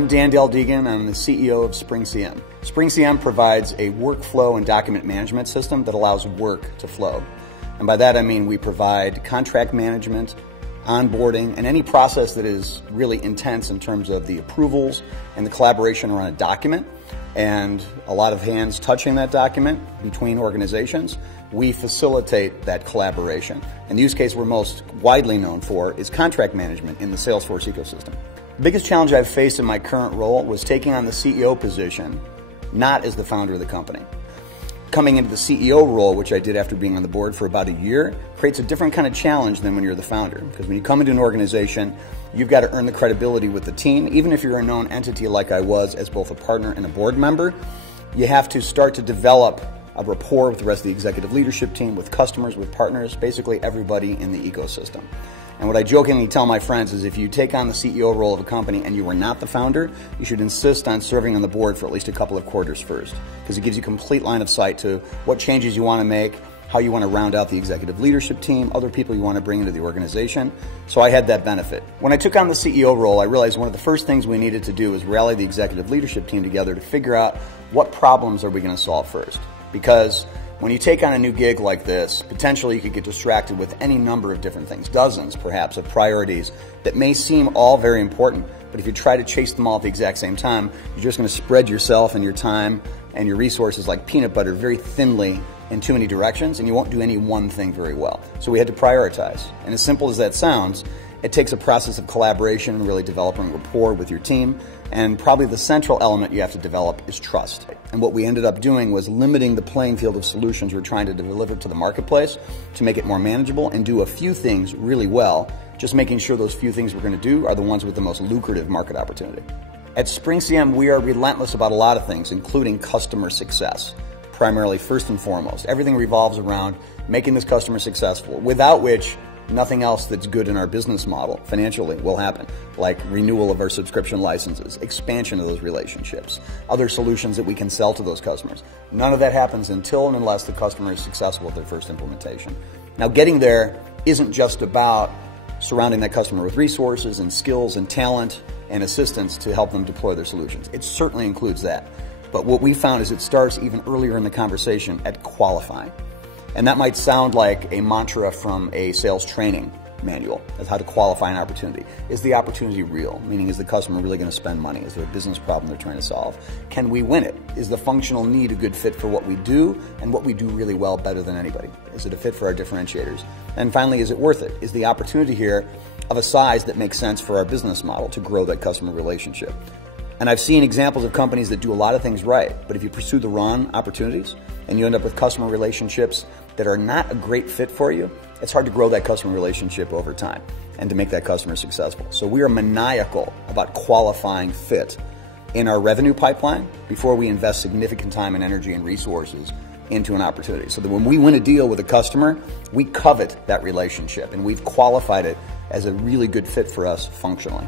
I'm Dal Degan. I'm the CEO of SpringCM. SpringCM provides a workflow and document management system that allows work to flow. And by that I mean we provide contract management, onboarding, and any process that is really intense in terms of the approvals and the collaboration around a document and a lot of hands touching that document between organizations. We facilitate that collaboration. And the use case we're most widely known for is contract management in the Salesforce ecosystem. The biggest challenge I've faced in my current role was taking on the CEO position, not as the founder of the company. Coming into the CEO role, which I did after being on the board for about a year, creates a different kind of challenge than when you're the founder. Because when you come into an organization, you've got to earn the credibility with the team. Even if you're a known entity like I was as both a partner and a board member, you have to start to develop a rapport with the rest of the executive leadership team, with customers, with partners, basically everybody in the ecosystem. And what I jokingly tell my friends is if you take on the CEO role of a company and you are not the founder, you should insist on serving on the board for at least a couple of quarters first, because it gives you complete line of sight to what changes you want to make, how you want to round out the executive leadership team, other people you want to bring into the organization. So I had that benefit. When I took on the CEO role, I realized one of the first things we needed to do was rally the executive leadership team together to figure out what problems are we going to solve first. Because when you take on a new gig like this, potentially you could get distracted with any number of different things, dozens perhaps of priorities that may seem all very important, but if you try to chase them all at the exact same time, you're just going to spread yourself and your time and your resources like peanut butter very thinly in too many directions, and you won't do any one thing very well. So we had to prioritize. And as simple as that sounds, it takes a process of collaboration and really developing rapport with your team. And probably the central element you have to develop is trust. And what we ended up doing was limiting the playing field of solutions we're trying to deliver to the marketplace to make it more manageable and do a few things really well, just making sure those few things we're going to do are the ones with the most lucrative market opportunity. At SpringCM, we are relentless about a lot of things, including customer success, primarily first and foremost. Everything revolves around making this customer successful, without which nothing else that's good in our business model financially will happen, like renewal of our subscription licenses, expansion of those relationships, other solutions that we can sell to those customers. None of that happens until and unless the customer is successful with their first implementation. Now, getting there isn't just about surrounding that customer with resources and skills and talent and assistance to help them deploy their solutions. It certainly includes that. But what we found is it starts even earlier in the conversation at qualifying. And that might sound like a mantra from a sales training manual as how to qualify an opportunity. Is the opportunity real? Meaning, is the customer really going to spend money? Is there a business problem they're trying to solve? Can we win it? Is the functional need a good fit for what we do and what we do really well better than anybody? Is it a fit for our differentiators? And finally, is it worth it? Is the opportunity here of a size that makes sense for our business model to grow that customer relationship? And I've seen examples of companies that do a lot of things right, but if you pursue the wrong opportunities and you end up with customer relationships that are not a great fit for you, it's hard to grow that customer relationship over time and to make that customer successful. So we are maniacal about qualifying fit in our revenue pipeline before we invest significant time and energy and resources into an opportunity. So that when we win a deal with a customer, we covet that relationship and we've qualified it as a really good fit for us functionally.